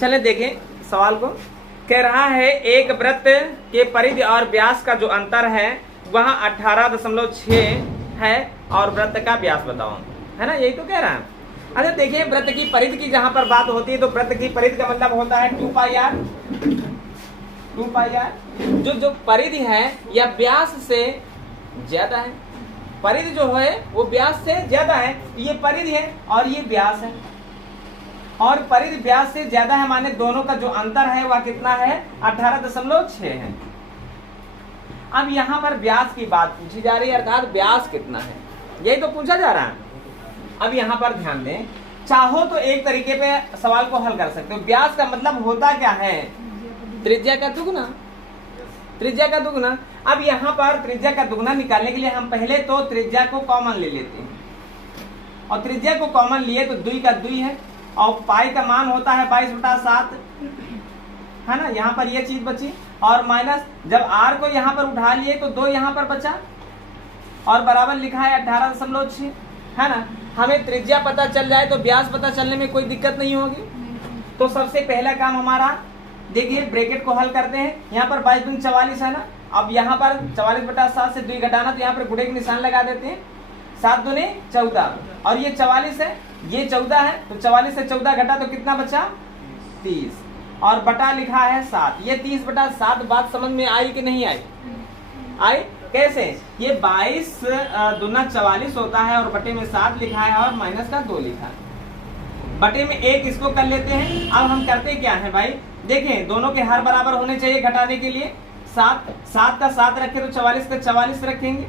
चले देखें सवाल को। कह रहा है एक वृत्त के परिधि और व्यास का जो अंतर है वह 18.6 है और वृत्त का व्यास बताओ, है ना, यही तो कह रहा है। अच्छा देखिए, वृत्त की परिधि की जहां पर बात होती है तो वृत्त की परिधि का मतलब होता है 2πr। 2πr जो परिधि है यह व्यास से ज्यादा है। परिधि जो है वो व्यास से ज्यादा है, ये परिधि है और ये व्यास है, और परिधि व्यास से ज्यादा है माने दोनों का जो अंतर है वह कितना है, 18.6 है। अब यहाँ पर व्यास की बात पूछी जा रही है, अर्थात व्यास कितना है यही तो पूछा जा रहा है। अब यहाँ पर ध्यान दें, चाहो तो एक तरीके पे सवाल को हल कर सकते हो। व्यास का मतलब होता क्या है, त्रिज्या का दुगना, त्रिज्या का दुगना। अब यहाँ पर त्रिज्या का दुगना निकालने के लिए हम पहले तो त्रिज्या को कॉमन ले लेते हैं, और त्रिज्या को कॉमन लिए तो 2 का 2 है, और पाई का मान होता है 22/7, है ना, यहाँ पर ये चीज बची, और माइनस जब r को यहाँ पर उठा लिए तो 2 यहाँ पर बचा, और बराबर लिखा है 18.6, है ना। हमें त्रिज्या पता चल जाए तो व्यास पता चलने में कोई दिक्कत नहीं होगी। तो सबसे पहला काम हमारा, देखिए ब्रैकेट को हल करते हैं। यहाँ पर 22 दूनी 44 है ना, अब यहाँ पर 44/7 से 2 घटाना, तो यहाँ पर गुणे का निशान लगा देते हैं। 7 दूनी 14, और ये 44 है, ये 14 है, तो 44 से 14 घटा तो कितना बचा, 30, और बटा लिखा है 7। ये 30/7 बात समझ में आई कि नहीं आई? आई कैसे? ये 22 दूना 44 होता है और बटे में 7 लिखा है और माइनस का 2 लिखा है, बटे में 1 इसको कर लेते हैं। अब हम करते क्या है भाई, देखें दोनों के हर बराबर होने चाहिए घटाने के लिए। 7 का 7 रखे तो 44 का 44 रखेंगे,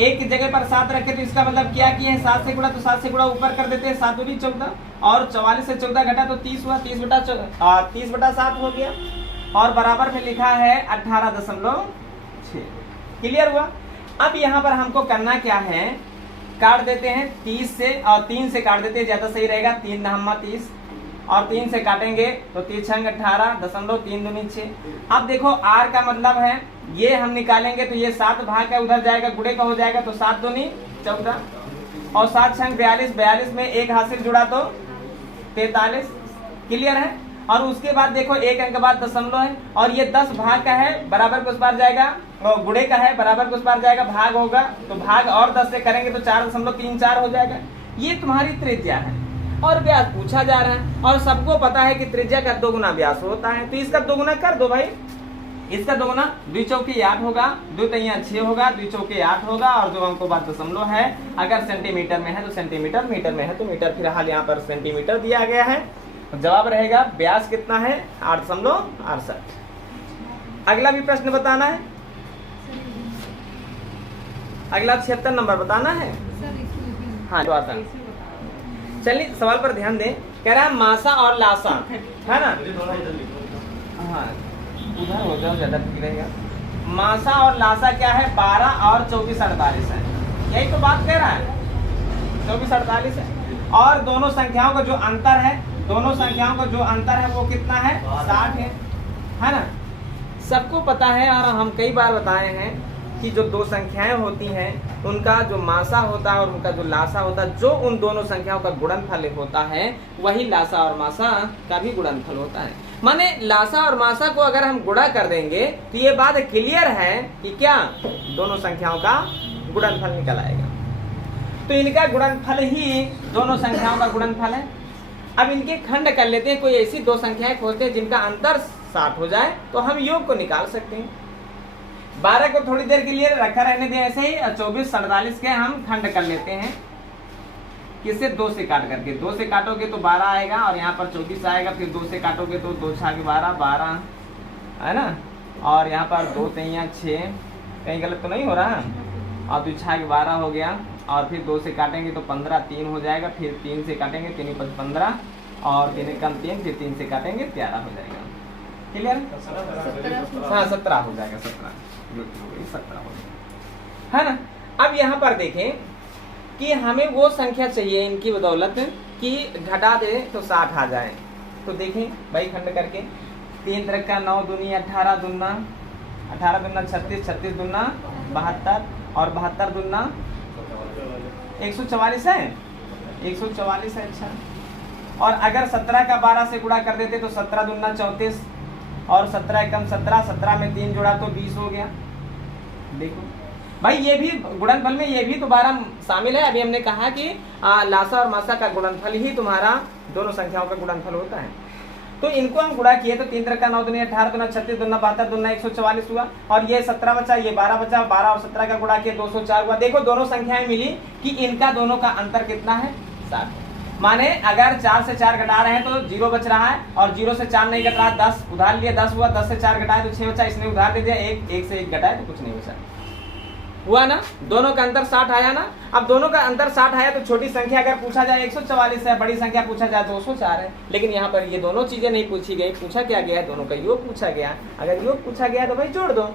1 की जगह पर 7 रखे तो इसका मतलब क्या किए हैं, 7 से गुणा, तो 7 से गुणा ऊपर कर देते हैं, 7 दूनी 14, और 44 से 14 घटा तो 30 हुआ, 30/7 हो गया, और बराबर में लिखा है 18.6। क्लियर हुआ? अब यहाँ पर हमको करना क्या है, काट देते हैं 30 से, और 3 से काट देते हैं, ज्यादा सही रहेगा, 3 9 30, और 3 से काटेंगे तो 3 6 18, 3 दूनी 6। अब देखो r का मतलब है, ये हम निकालेंगे तो ये 7 भाग का उधर जाएगा, गुणे का हो जाएगा, तो 7 दूनी 14, और 7 6 42, 42 में 1 हासिल जुड़ा तो 43। क्लियर है? और उसके बाद देखो 1 अंक बाद दशमलव है, और ये 10 भाग का है, बराबर को उस पार जाएगा, और गुणे का है, बराबर को उस पार जाएगा, भाग होगा तो भाग और 10 से करेंगे तो 4.34 हो जाएगा। ये तुम्हारी त्रिज्या है, और व्यास पूछा जा रहा है, और सबको पता है कि त्रिज्या का 2 गुना व्यास होता है, तो इसका 2 गुना कर दो भाई। इसका 2 गुना 2 चौके 8 होगा, 2 तिया 6 होगा, 2 चौके 8 होगा, और 2 अंकों बाद दशमलव है। अगर सेंटीमीटर में है तो सेंटीमीटर, मीटर में है तो मीटर, फिलहाल यहाँ पर सेंटीमीटर दिया गया है। जवाब रहेगा व्यास कितना है, 8.68। अगला भी प्रश्न बताना है, अगला 76 नंबर बताना है। हाँ चलिए सवाल पर ध्यान दें। कह रहा है मासा और लासा, है ना, हाँ उधर हो जाओ ज्यादा ठीक रहेगा। मासा और लासा क्या है, 12 और 24 48 है, यही तो बात कह रहा है, 24 48 है। और दोनों संख्याओं का जो अंतर है, दोनों संख्याओं का जो अंतर है वो कितना है, 60 है ना। सबको पता है, और हम कई बार बताए हैं कि जो दो संख्याएं होती हैं उनका जो मासा होता है और उनका जो लासा होता है, जो उन दोनों संख्याओं का गुणनफल होता है वही लासा और मासा का भी गुणनफल होता है। माने लासा और मासा को अगर हम गुणा कर देंगे तो ये बात क्लियर है कि क्या दोनों संख्याओं का गुणनफल निकल आएगा। तो इनका गुणनफल ही दोनों संख्याओं का गुणनफल है। अब इनके खंड कर लेते हैं, कोई ऐसी दो संख्याएं खोजते हैं जिनका अंतर 60 हो जाए तो हम योग को निकाल सकते हैं। 12 को थोड़ी देर के लिए रखा रहने दें ऐसे ही, 24 47 के हम खंड कर लेते हैं। किससे? 2 से काट करके। 2 से काटोगे तो 12 आएगा, और यहाँ पर 24 आएगा, फिर 2 से काटोगे तो 2 6 12 12 है ना, और यहाँ पर 2 3 6, कहीं गलत तो नहीं हो रहा, और 2 6 12 हो गया, और फिर 2 से काटेंगे तो 15 3 हो जाएगा, फिर 3 से काटेंगे 3 5 15, और 3 कम 3, फिर 3 से काटेंगे 13 हो जाएगा। क्लियर? हाँ 17 हो जाएगा, 17 हो जाएगा, है ना। अब यहाँ पर देखें कि हमें वो संख्या चाहिए इनकी बदौलत कि घटा दे तो 60 आ जाए। तो देखें भाई खंड करके, 3 तरह का 9 दूनी 18 दूना 36, 36 दूना 72, और 72 दूना 144 है, 144 है। अच्छा और अगर 17 का 12 से गुणा कर देते तो 17 दूना 34 और 17 एकम 17, 17 में 3 जोड़ा तो 20 हो गया। देखो भाई ये भी गुणनफल में ये भी दोबारा शामिल है। अभी हमने कहा कि लासा और मासा का गुणनफल ही तुम्हारा दोनों संख्याओं का गुणनफल होता है। तो इनको हम गुणा किए तो 3 3 का 9 दूनी 18 दूना 36 दूना 72 दूना 144 हुआ और ये 17 बचा, ये 12 बचा, 12 और 17 का गुणा किए 204 हुआ। देखो दोनों संख्याएं मिली कि इनका दोनों का अंतर कितना है 7। माने अगर 4 से 4 घटा रहे हैं तो 0 बच रहा है और 0 से 4 नहीं घट रहा, 10 उधार लिया 10 हुआ, 10 से 4 घटाए तो 6 बचा, इसने उधार दे दिया 1 से 1 घटाए तो कुछ नहीं बचा, हुआ ना। दोनों का अंतर 60 आया ना। अब दोनों का अंतर 60 आया तो छोटी संख्या अगर पूछा जाए 144 है, बड़ी संख्या पूछा जाए 204 है, लेकिन यहाँ पर ये दोनों चीजें नहीं पूछी गई। पूछा क्या गया है, दोनों का योग पूछा गया। अगर योग पूछा गया तो भाई जोड़ दो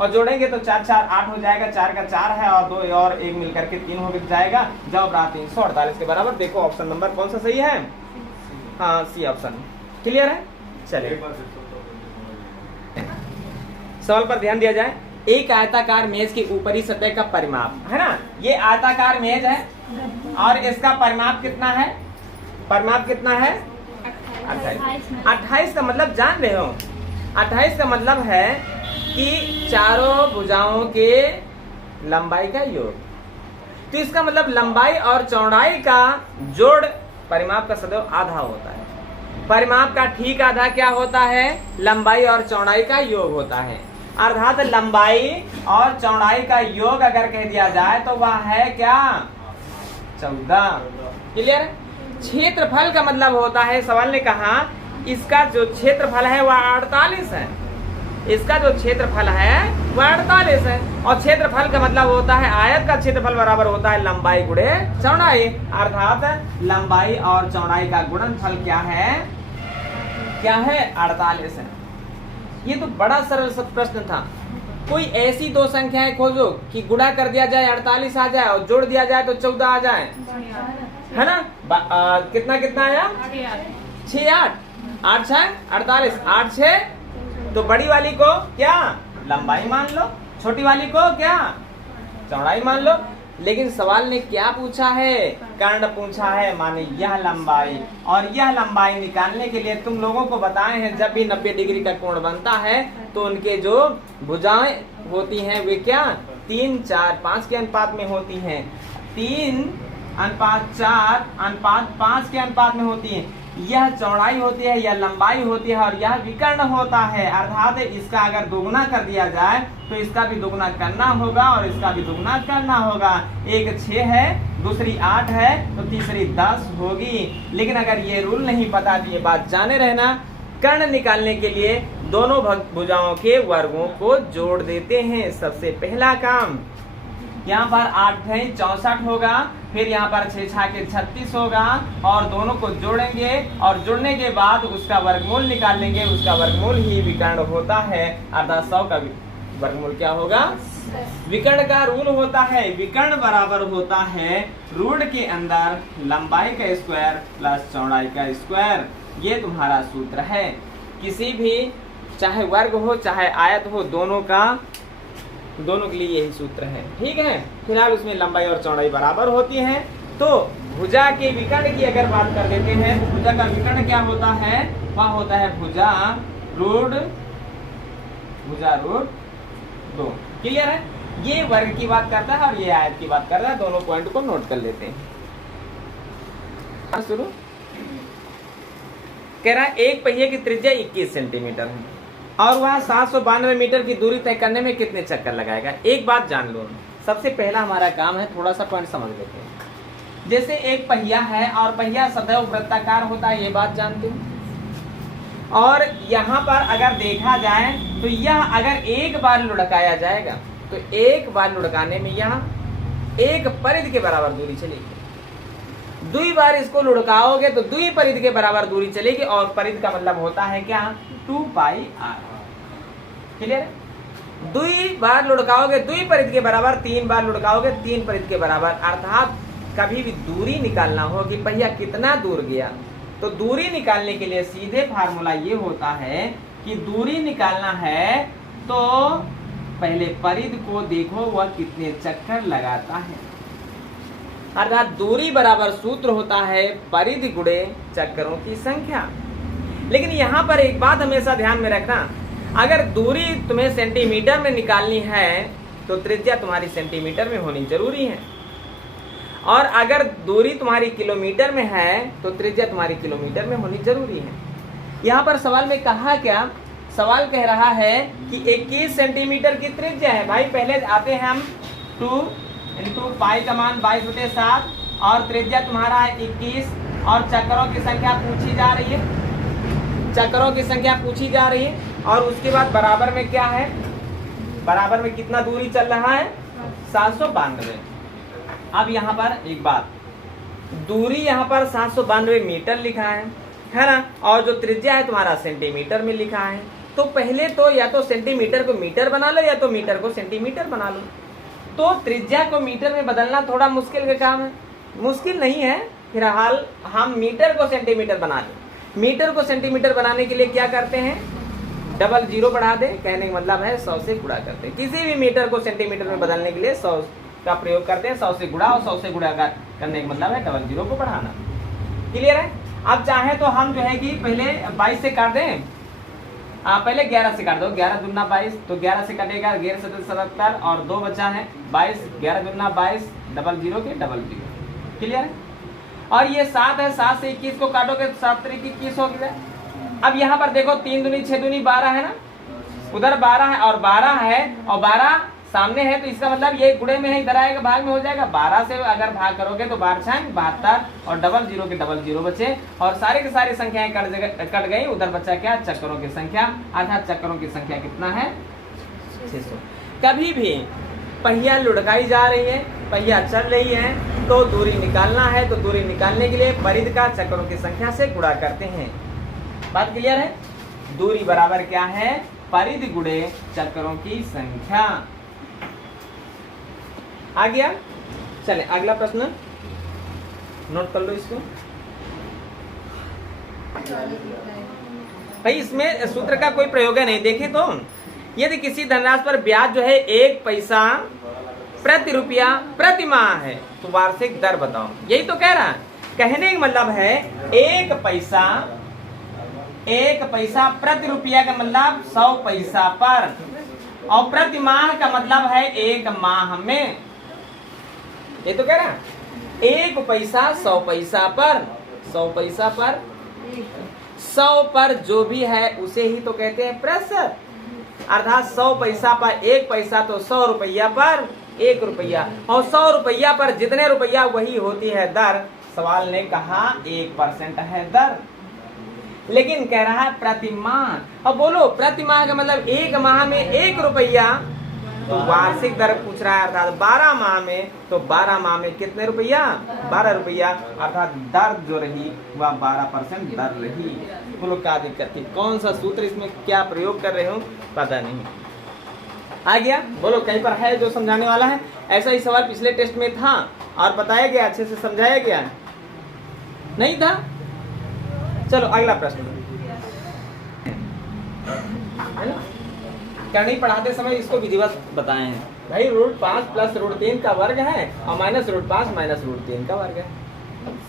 और जोड़ेंगे तो 4 4 8 हो जाएगा, 4 का 4 है और 2 और 1 मिलकर के 3 हो जाएगा। जवाब रहा 348 के बराबर। देखो ऑप्शन नंबर कौन सा सही है, हाँ सी ऑप्शन। क्लियर है। चलिए सवाल पर ध्यान दिया जाए। एक आयताकार मेज की ऊपरी सतह का परिमाप है ना, ये आयताकार मेज है और इसका परिमाप कितना है, परिमाप कितना है 28 का मतलब जान रहे हो, 28 का मतलब है कि चारों भुजाओं के लंबाई का योग। तो इसका मतलब लंबाई और चौड़ाई का जोड़ परिमाप का सदैव आधा होता है। परिमाप का ठीक आधा क्या होता है, लंबाई और चौड़ाई का योग होता है। अर्थात लंबाई और चौड़ाई का योग अगर कह दिया जाए तो वह है क्या 14। क्लियर। क्षेत्रफल का मतलब होता है, सवाल ने कहा इसका जो क्षेत्रफल है वह 48 है, इसका जो क्षेत्रफल है वह 48 है और क्षेत्रफल का मतलब होता है आयत का क्षेत्रफल बराबर होता है लंबाई गुणे चौड़ाई। अर्थात लंबाई और चौड़ाई का गुणनफल क्या है 48 है। ये तो बड़ा सरल प्रश्न था। कोई ऐसी दो संख्याएं खोजो कि गुणा कर दिया जाए 48 आ जाए और जोड़ दिया जाए तो 14 आ जाए, है ना। कितना कितना आया 6 8 8 6 48 8 6। तो बड़ी वाली को क्या लंबाई मान लो, छोटी वाली को क्या चौड़ाई मान लो। लेकिन सवाल ने क्या पूछा है, कर्ण पूछा है, माने यह लंबाई और यह लंबाई निकालने के लिए तुम लोगों को बताए हैं जब भी 90 डिग्री का कोण बनता है तो उनके जो भुजाएं होती हैं वे क्या 3 4 5 के अनुपात में होती हैं, 3:4:5 के अनुपात में होती है। यह चौड़ाई होती है, यह लंबाई होती है और यह विकर्ण होता है। अर्थात इसका अगर दोगुना कर दिया जाए तो इसका भी दोगुना करना होगा और इसका भी दोगुना करना होगा। एक 6 है, दूसरी 8 है तो तीसरी 10 होगी। लेकिन अगर ये रूल नहीं पता तो ये बात जाने रहना, कर्ण निकालने के लिए दोनों भुजाओं के वर्गों को जोड़ देते हैं। सबसे पहला काम यहाँ पर 8 है 64 होगा, फिर यहाँ पर 6 6 के 36 होगा और दोनों को जोड़ेंगे और जोड़ने के बाद उसका वर्गमूल निकाल लेंगे। उसका वर्गमूल ही विकर्ण होता है। अर्थात 100 का वर्गमूल क्या होगा, विकर्ण का रूल होता है। विकर्ण बराबर होता है रूट के अंदर लंबाई का स्क्वायर प्लस चौड़ाई का स्क्वायर। ये तुम्हारा सूत्र है। किसी भी चाहे वर्ग हो चाहे आयत हो दोनों के लिए यही सूत्र है। ठीक है। फिलहाल उसमें लंबाई और चौड़ाई बराबर होती है। तो भुजा के विकर्ण की अगर बात कर देते हैं तो भुजा का विकर्ण क्या होता है, वह होता है भुजा रूट 2। क्लियर है। ये वर्ग की बात करता है और ये आयत की बात कर रहा है। दोनों पॉइंट को नोट कर लेते हैं। शुरू कह रहा है एक पहिए की त्रिज्या 21 सेंटीमीटर है और वह 792 मीटर की दूरी तय करने में कितने चक्कर लगाएगा। एक बात जान लो, सबसे पहला हमारा काम है थोड़ा सा पॉइंट समझ लेते हैं। जैसे एक पहिया है और पहिया सदैव वृत्ताकार होता है, ये बात जानते हो। और यहाँ पर अगर देखा जाए तो यह अगर एक बार लुढ़काया जाएगा तो एक बार लुढ़काने में यहाँ एक परिधि के बराबर दूरी चलेगी। 2 बार इसको लुढ़काओगे तो 2 परिधि के बराबर दूरी चलेगी और परिधि का मतलब होता है क्या 2πr। क्लियर। 2 बार लुढ़काओगे 2 परिधि के बराबर, 3 बार लुढ़काओगे 3 परिधि के बराबर। अर्थात कभी भी दूरी निकालना हो कि पहिया कितना दूर गया तो दूरी निकालने के लिए सीधे फार्मूला ये होता है कि दूरी निकालना है तो पहले परिधि को देखो वह कितने चक्कर लगाता है। अर्थात दूरी बराबर सूत्र होता है परिधि गुणे चक्करों की संख्या। लेकिन यहाँ पर एक बात हमेशा ध्यान में रखना, अगर दूरी तुम्हें सेंटीमीटर में निकालनी है तो त्रिज्या तुम्हारी सेंटीमीटर में होनी जरूरी है, और अगर दूरी तुम्हारी किलोमीटर में है तो त्रिज्या तुम्हारी किलोमीटर में होनी जरूरी है। यहाँ पर सवाल में कहा क्या, सवाल कह रहा है कि 21 सेंटीमीटर की त्रिज्या है। भाई पहले आते हैं हम 2 इंटू पाई का मान 22/7 और त्रिज्या तुम्हारा है 21 और चक्करों की संख्या पूछी जा रही है, चक्करों की संख्या पूछी जा रही है। और उसके बाद बराबर में क्या है, बराबर में कितना दूरी चल रहा है 792। अब यहाँ पर एक बात, दूरी यहाँ पर 792 मीटर लिखा है ना, और जो त्रिज्या है तुम्हारा सेंटीमीटर में लिखा है। तो पहले तो या तो सेंटीमीटर को मीटर बना लो या तो मीटर को सेंटीमीटर बना लो। तो त्रिज्या को मीटर में बदलना थोड़ा मुश्किल का काम है, मुश्किल नहीं है, फिलहाल हम मीटर को सेंटीमीटर बना लें। मीटर को सेंटीमीटर बनाने के लिए क्या करते हैं, डबल जीरो बढ़ा दे, कहने का मतलब है 100 से गुणा करते हैं। किसी भी मीटर को सेंटीमीटर में बदलने के लिए 100 का प्रयोग करते हैं, 100 से गुणा, और 100 से गुणा करने का मतलब है डबल जीरो को बढ़ाना। क्लियर है। अब चाहे तो हम जो है कि पहले 22 से काट दें, पहले 11 से काट दो, 11 दूना 22, तो 11 से कटेगा 11 से 77 और 2 बचा है 22, 11 दूना 22, डबल जीरो के डबल जीरो। क्लियर है। और ये 7 है, 7 से 21 को काटोगे तो 7 3 21 हो गया। अब यहाँ पर देखो 3 दूनी 6 दूनी 12 है ना, उधर 12 है और 12 है और 12 सामने है, तो इसका मतलब ये गुणे में है, इधर आएगा भाग में हो जाएगा। 12 से अगर भाग करोगे तो 12 6 72 और डबल जीरो के डबल जीरो बचे, और सारे के सारी संख्याएं कट गई। उधर बचा क्या, चक्करों की संख्या, अर्थात चक्करों की संख्या कितना है 600। कभी भी पहिया लुढ़काई जा रही है, पहिया चल रही है, तो दूरी निकालना है, तो दूरी निकालने के लिए परिधि का चक्करों की संख्या से गुणा करते हैं। बात क्लियर है। दूरी बराबर क्या है, परिधि गुणे चक्करों की संख्या। आ गया। चले अगला प्रश्न नोट कर लो इसको। भाई इसमें सूत्र का कोई प्रयोग नहीं। देखे तो यदि किसी धनराशि पर ब्याज जो है 1 पैसा प्रति रुपया प्रति माह है तो वार्षिक दर बताओ। यही तो कह रहा है। कहने का मतलब है 1 पैसा प्रति रुपया का मतलब 100 पैसा पर, और प्रति माह का मतलब है 1 माह में। ये तो कह रहा है 1 पैसा 100 पैसा पर, 100 पैसा पर, 100 पर जो भी है उसे ही तो कहते हैं प्रतिशत। अर्थात 100 पैसा पर 1 पैसा तो 100 रुपया पर 1 रुपया, और 100 रुपया पर जितने रुपया वही होती है दर। सवाल ने कहा 1% है दर, लेकिन कह रहा है प्रति माह। अब बोलो प्रति माह का मतलब 1 माह में 1 रुपया, तो वार्षिक दर पूछ रहा है। अर्थात 12 माह में, तो 12 माह में कितने रुपया, 12 रुपया, अर्थात दर जो रही वह 12% दर रही। बोलो क्या दिक्कत थी, कौन सा सूत्र इसमें क्या प्रयोग कर रहे हो पता नहीं। आ गया। बोलो कहीं पर है जो समझाने वाला है। ऐसा ही सवाल पिछले टेस्ट में था और बताया गया, अच्छे से समझाया गया नहीं था। चलो अगला प्रश्न है ना, करनी पढ़ाते समय इसको विधिवत बताए हैं। भाई √5 प्लस √3 का वर्ग है और माइनस √5 माइनस √3 का वर्ग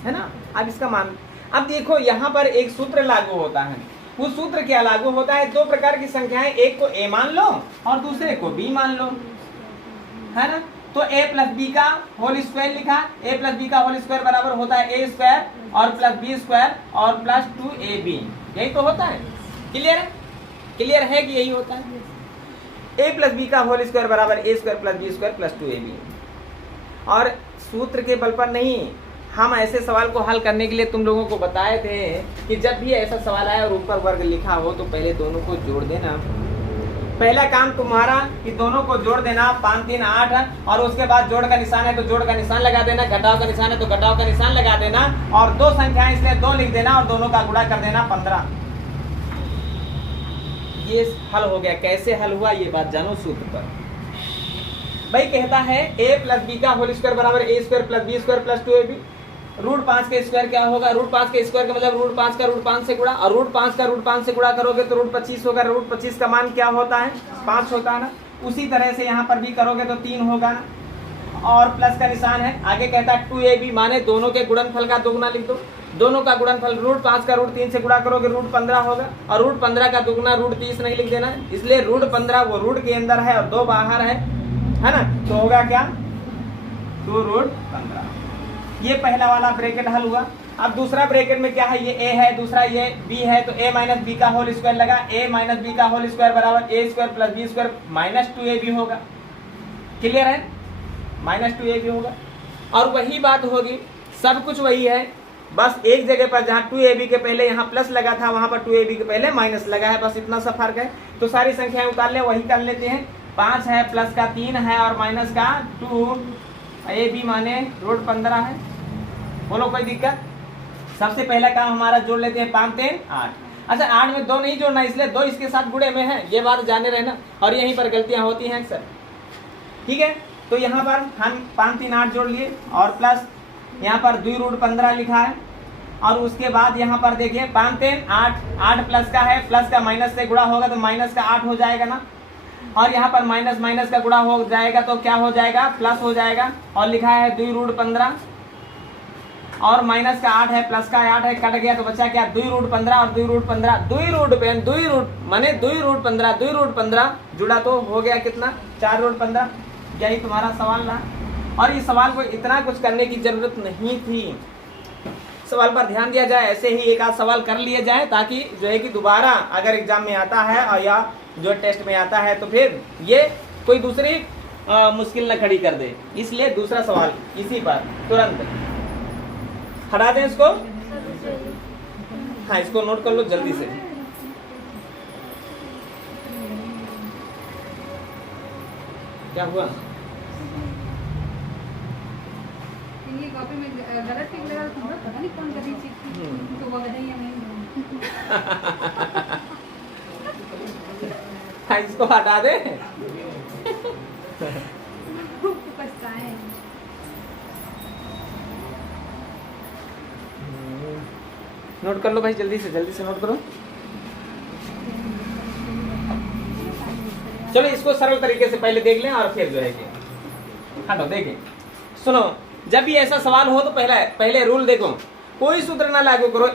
है ना। अब इसका मान, अब देखो यहाँ पर एक सूत्र लागू होता है। वो सूत्र क्या लागू होता है, 2 प्रकार की संख्याएं, एक को a मान लो और दूसरे को b मान लो, है ना। तो a प्लस बी का होल स्क्वायर लिखा, a प्लस बी का होल स्क्वायर बराबर होता है a स्क्वायर और प्लस बी स्क्वायर और प्लस 2ab। यही तो होता है। क्लियर है, क्लियर है कि यही होता है। a प्लस बी का होल स्क्वायर बराबर a square plus B square plus 2ab। और सूत्र के बल पर नहीं, हम ऐसे सवाल को हल करने के लिए तुम लोगों को बताए थे कि जब भी ऐसा सवाल आए और ऊपर वर्ग लिखा हो तो पहले दोनों को जोड़ देना। पहला काम तुम्हारा कि दोनों को जोड़ देना, 5 3 8, और उसके बाद जोड़ का निशान है तो जोड़ का निशान लगा देना, घटाव का निशान है तो घटाव का निशान लगा देना, और 2 संख्याएं इसलिए 2 लिख देना और दोनों का गुणा कर देना 15। ये हल हो गया। कैसे हल हुआ ये बात जानो सूत्र पर। भाई कहता है a प्लस बी का होल स्क्वायर बराबर a square plus B square plus 2ab। √5 के स्क्वायर क्या होगा, √5 के स्क्वायर का मतलब √5 का √5 से गुणा, और √5 का √5 से गुणा करोगे तो √25 होगा। √25 का मान क्या होता है, 5 होता है ना। उसी तरह से यहाँ पर भी करोगे तो 3 होगा ना। और प्लस का निशान है। आगे कहता है 2ab माने दोनों के गुणनफल का दुगुना लिख दो। दोनों का गुणनफल √5 का √3 से गुणा करोगे √15 होगा, और √15 का दुगुना √30 नहीं लिख देना है, इसलिए √15 वो रूट के अंदर है और 2 बाहर है ना, तो होगा क्या 2√15। ये पहला वाला ब्रैकेट हल हुआ। अब दूसरा ब्रैकेट में क्या है, ये a है, दूसरा ये b है, तो a माइनस बी का होल स्क्वायर लगा, a माइनस बी का होल स्क्वायर बराबर a square plus b square minus 2ab होगा। क्लियर है, माइनस 2ab होगा। और वही बात होगी, सब कुछ वही है, बस एक जगह पर जहाँ 2ab के पहले यहाँ प्लस लगा था वहां पर 2ab के पहले माइनस लगा है, बस इतना सा फर्क है। तो सारी संख्याएं उतार ले, वही कर लेते हैं। 5 है, प्लस का 3 है और माइनस का 2ab माने √15 है। बोलो कोई दिक्कत? सबसे पहला काम हमारा जोड़ लेते हैं, 5 3 8। अच्छा 8 में 2 नहीं जोड़ना, इसलिए 2 इसके साथ गुणे में है, ये बात जाने रहना, और यहीं पर गलतियां होती हैं अक्सर। ठीक है, तो यहाँ पर हम 5 3 8 जोड़ लिए और प्लस यहाँ पर 2√15 लिखा है, और उसके बाद यहाँ पर देखिए 5 3 8, 8 प्लस का है, प्लस का माइनस से गुणा होगा तो माइनस का 8 हो जाएगा ना, और यहाँ पर माइनस माइनस का गुणा हो जाएगा तो क्या हो जाएगा, प्लस हो जाएगा, और लिखा है 2√15 और माइनस का 8 है, प्लस का 8 है, कट गया तो बचा क्या 2√15 और 2√15 2√15 जुड़ा तो हो गया कितना 4√15। यही तुम्हारा सवाल रहा, और इस सवाल को इतना कुछ करने की जरूरत नहीं थी। सवाल पर ध्यान दिया जाए, ऐसे ही एक आध सवाल कर लिए जाए, ताकि जो है कि दोबारा अगर एग्जाम में आता है और या जो टेस्ट में आता है तो फिर ये कोई दूसरी मुश्किल न खड़ी कर दे। इसलिए दूसरा सवाल इसी पर तुरंत हटा दें इसको। हाँ, इसको नोट कर लो जल्दी से। क्या हुआ? ये कॉपी में गलत टिक लगा तो पता नहीं कौन गलती चीज थी, तो वो गलती है नहीं। हाँ, इसको हटा दे। पछताए। नोट कर लो भाई, जल्दी से नोट करो। चलो इसको सरल तरीके से पहले देख लें और फिर जो है कि हटो देखें। सुनो, जब भी ऐसा सवाल हो तो पहले रूल देखो, कोई सूत्र ना लागू करो।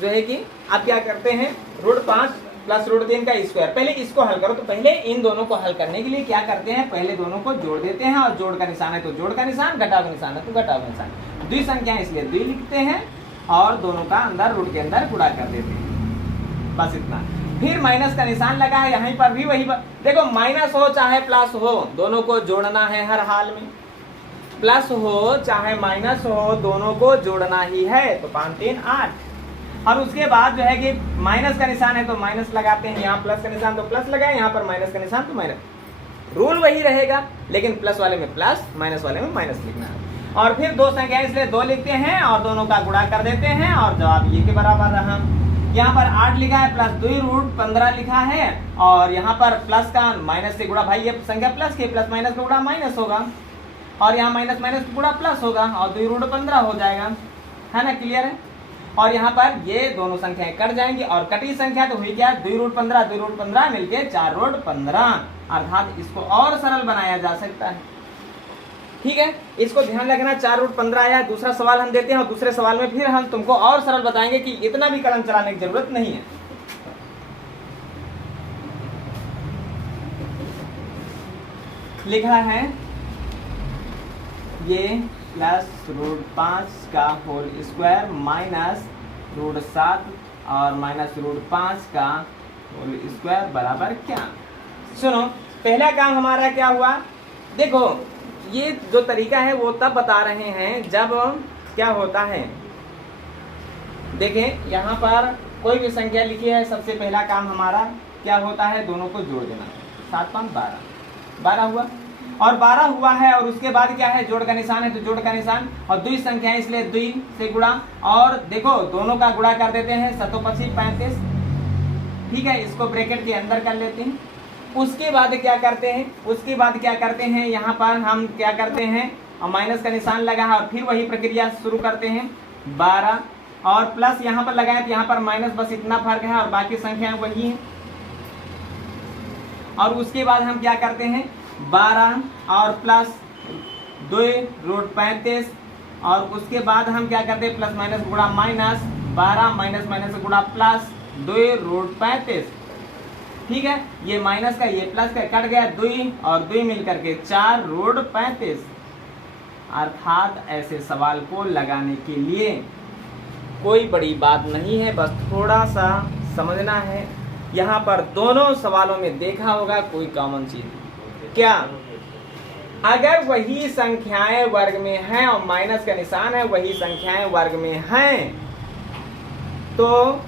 जो है कि आप क्या करते हैं, √5 प्लस √3 का स्क्वायर, पहले इसको हल करो। तो पहले इन दोनों को हल करने के लिए क्या करते हैं, पहले दोनों को जोड़ देते हैं, और जोड़ का निशान है तो जोड़ का निशान, घटाव का निशान है तो घटाव का निशान। द्वि संख्या है इसलिए द्वि लिखते हैं, और दोनों का अंदर रूट के अंदर गुणा कर देते हैं, बस इतना। फिर माइनस का निशान लगा है, यहीं पर भी वही देखो, माइनस हो चाहे प्लस हो दोनों को जोड़ना है हर हाल में, प्लस हो चाहे माइनस हो दोनों को जोड़ना ही है। तो 5 3 8, और उसके बाद जो है कि माइनस का निशान है तो माइनस लगाते हैं, यहाँ प्लस का निशान तो प्लस लगाए, यहाँ पर माइनस का निशान तो माइनस। रूल वही रहेगा, लेकिन प्लस वाले में प्लस, माइनस वाले में माइनस लिखना है। और फिर दो संख्या इसलिए 2 लिखते हैं और दोनों का गुणा कर देते हैं, और जवाब ये के बराबर रहा। यहाँ पर 8 लिखा है, प्लस 2√15 लिखा है, और यहाँ पर प्लस का माइनस से गुणा, भाई ये संख्या प्लस के, प्लस माइनस का गुणा माइनस होगा, और यहाँ माइनस माइनस का गुणा प्लस होगा, और 2√15 हो जाएगा, है ना, क्लियर है। और यहाँ पर ये दोनों संख्याएं कट जाएंगी, और कटी संख्या तो हुई क्या, 2√15 मिलके 4√15, अर्थात इसको और सरल बनाया जा सकता है। ठीक है, इसको ध्यान रखना, 4√15 आया। दूसरा सवाल हम देते हैं, और दूसरे सवाल में फिर हम तुमको और सरल बताएंगे कि इतना भी कलम चलाने की जरूरत नहीं है। लिखा है ये प्लस √5 का होल स्क्वायर माइनस √7 और माइनस √5 का होल स्क्वायर बराबर क्या। सुनो, पहला काम हमारा क्या हुआ, देखो ये जो तरीका है वो तब बता रहे हैं जब क्या होता है, देखें यहाँ पर कोई भी संख्या लिखी है, सबसे पहला काम हमारा क्या होता है, दोनों को जोड़ देना। 7 5 12 हुआ, और 12 हुआ है, और उसके बाद क्या है, जोड़ का निशान है तो जोड़ का निशान, और द्वि संख्या है इसलिए द्वि से गुणा, और देखो दोनों का गुणा कर देते हैं, 7 25 35। ठीक है, इसको ब्रैकेट के अंदर कर लेते हैं। उसके बाद क्या करते हैं, यहाँ पर हम क्या करते हैं, और माइनस का निशान लगा है, और फिर वही प्रक्रिया शुरू करते हैं। 12 और प्लस यहाँ पर लगाए तो यहाँ पर माइनस, बस इतना फर्क है, और बाकी संख्याएं वही हैं। और उसके बाद हम क्या करते हैं, 12 और प्लस 2 रूट 35 और उसके बाद हम क्या करते हैं प्लस माइनस गुणा माइनस 12 माइनस माइनस गुणा प्लस 2 रूट 35। ठीक है, ये माइनस का ये प्लस का कट गया 2 और 2 मिलकर के 4 रूट 35। अर्थात ऐसे सवाल को लगाने के लिए कोई बड़ी बात नहीं है, बस थोड़ा सा समझना है। यहाँ पर दोनों सवालों में देखा होगा कोई कॉमन चीज क्या, अगर वही संख्याएं वर्ग में हैं और माइनस का निशान है, वही संख्याएं वर्ग में हैं तो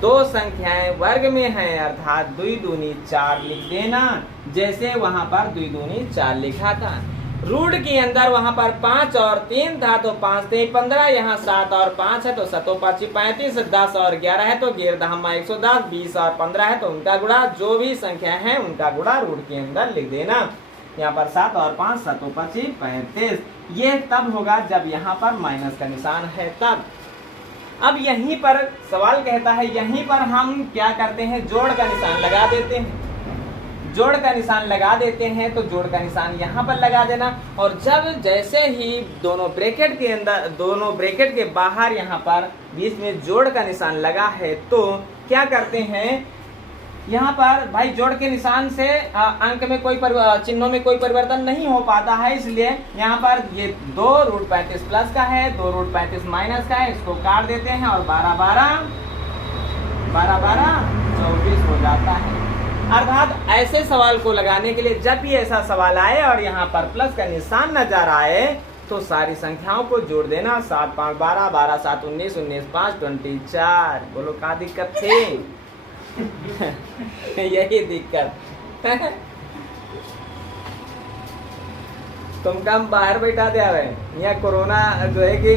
2 संख्याएं वर्ग में हैं अर्थात 2 दूनी 4 लिख देना, जैसे वहां पर 2 दूनी 4 लिखा था। रूट के अंदर वहां पर 5 और 3 था तो 5 3 15, यहाँ 7 और 5 है तो 7 5 35, 10 और 11 है तो 110, 20 और 15 है तो उनका गुणा, जो भी संख्या है उनका गुणा रूट के अंदर लिख देना। यहाँ पर 7 और 5 7 5 35, ये तब होगा जब यहाँ पर माइनस का निशान है तब। अब यहीं पर सवाल कहता है, यहीं पर हम क्या करते हैं जोड़ का निशान लगा देते हैं। जोड़ का निशान लगा देते हैं तो जोड़ का निशान यहाँ पर लगा देना, और जब जैसे ही दोनों ब्रैकेट के अंदर, दोनों ब्रैकेट के बाहर यहाँ पर बीच में जोड़ का निशान लगा है तो क्या करते हैं, यहाँ पर भाई जोड़ के निशान से अंक में कोई चिन्हों में कोई परिवर्तन नहीं हो पाता है, इसलिए यहाँ पर ये 2 रूट 35 प्लस का है, 2 रूट 35 माइनस का है, इसको काट देते हैं और 12 24 हो जाता है। अर्थात ऐसे सवाल को लगाने के लिए जब भी ऐसा सवाल आए और यहाँ पर प्लस का निशान नजर आए तो सारी संख्याओं को जोड़ देना। 7 5 12, 12 7 19, 19 5 24। बोलो क्या दिक्कत थी? यही दिक्कत तुम कम बाहर बैठा दे रहे या कोरोना जो है कि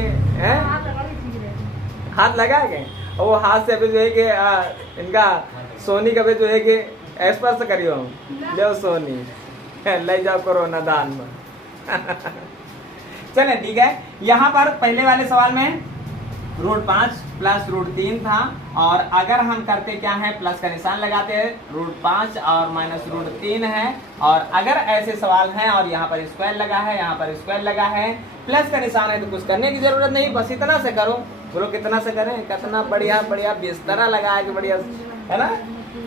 हाथ लगा के वो हाथ से अभी जो है कि इनका सोनी का भी जो है कि स्पर्श करियो ले सोनी ले जाओ कोरोना दान में। चले ठीक है, यहाँ पर पहले वाले सवाल में रूट 5 प्लस रूट 3 था, और अगर हम करते क्या है प्लस का निशान लगाते हैं, रूट 5 और माइनस रूट 3 है, और अगर ऐसे सवाल हैं और यहाँ पर स्क्वायर लगा है, यहाँ पर स्क्वायर लगा है, प्लस का निशान है तो कुछ करने की जरूरत नहीं, बस इतना से करो। बोलो कितना से करें? कितना बढ़िया बढ़िया बिस्तरा लगा के बढ़िया है ना।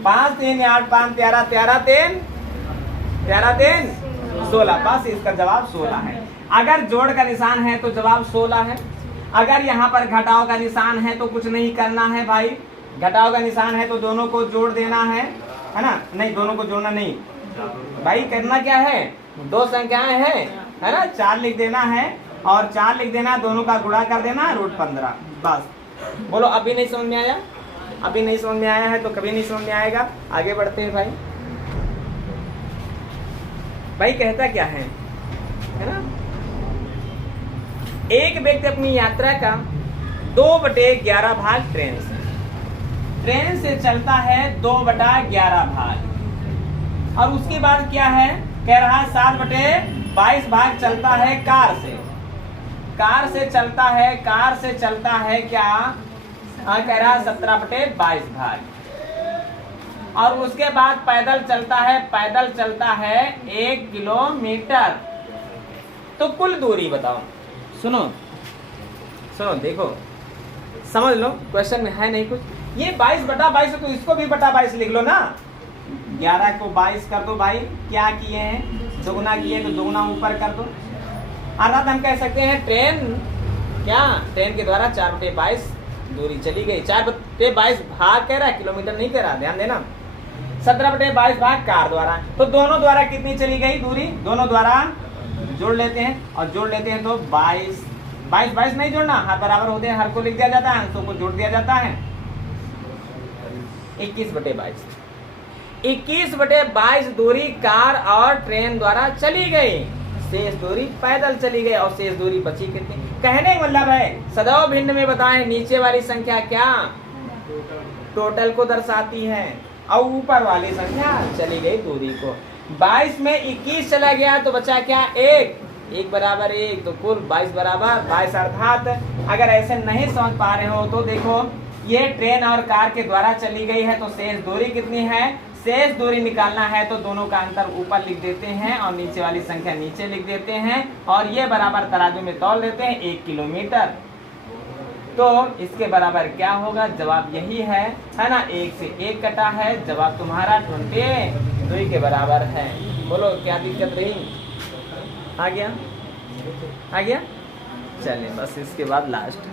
5 3 8 5 13 13 3 16, बस इसका जवाब 16 है। अगर जोड़ का निशान है तो जवाब 16 है। अगर यहाँ पर घटाव का निशान है तो कुछ नहीं करना है भाई, घटाव का निशान है तो दोनों को जोड़ देना है ना। नहीं, दोनों को जोड़ना नहीं भाई, करना क्या है, 2 संख्याएं हैं है ना, 4 लिख देना है और 4 लिख देना, दोनों का गुणा कर देना रूट 15। बस बोलो अभी नहीं समझ में आया? अभी नहीं समझ में आया है तो कभी नहीं समझ में आएगा। आगे बढ़ते हैं भाई। भाई कहता क्या है ना, एक व्यक्ति अपनी यात्रा का 2/11 भाग ट्रेन से चलता है 2/11 भाग, और उसके बाद क्या है कह रहा 7/22 भाग चलता है कार से चलता है क्या कह रहा 17/22 भाग, और उसके बाद पैदल चलता है 1 किलोमीटर। तो कुल दूरी बताओ। सुनो देखो समझ लो, क्वेश्चन में है नहीं कुछ। ये 22/22 है तो इसको भी बटा 22 लिख लो ना। 11 को 22 कर दो भाई, क्या किए हैं दोगुना किए तो दोगुना ऊपर कर दो। अर्थात हम कह सकते हैं ट्रेन के द्वारा 4/22 दूरी चली गई। 4/22 भाग कह रहा है, किलोमीटर नहीं कह रहा, ध्यान देना। 17/22 भाग कार द्वारा, तो दोनों द्वारा कितनी चली गई दूरी, दोनों द्वारा जोड़ लेते हैं, और जोड़ लेते हैं तो 22 नहीं जोड़ना, हाथ बराबर होते हैं, हर को लिख दिया जाता है, अंशों को जोड़ दिया जाता है। 21/22 दूरी कार और ट्रेन द्वारा चली गई, शेष दूरी पैदल चली गई, और शेष दूरी बची कितनी। कहने का मतलब है सदैव भिन्न में बताएं नीचे वाली संख्या क्या टोटल को दर्शाती है, और ऊपर वाली संख्या चली गई दूरी को। 22 में 21 चला गया तो बचा क्या 1 बराबर 1, तो कुल 22 बराबर 22। अर्थात अगर ऐसे नहीं समझ पा रहे हो तो देखो ये ट्रेन और कार के द्वारा चली गई है, तो शेष दूरी कितनी है? शेष दूरी निकालना है तो दोनों का अंतर ऊपर लिख देते हैं और नीचे वाली संख्या नीचे लिख देते हैं और ये बराबर तराजू में तौल देते हैं 1 किलोमीटर। तो इसके बराबर क्या होगा? जवाब यही है ना, 1 से 1 कटा है, जवाब तुम्हारा 22 के बराबर है। बोलो क्या दिक्कत रही? आ गया? चलिए बस इसके बाद लास्ट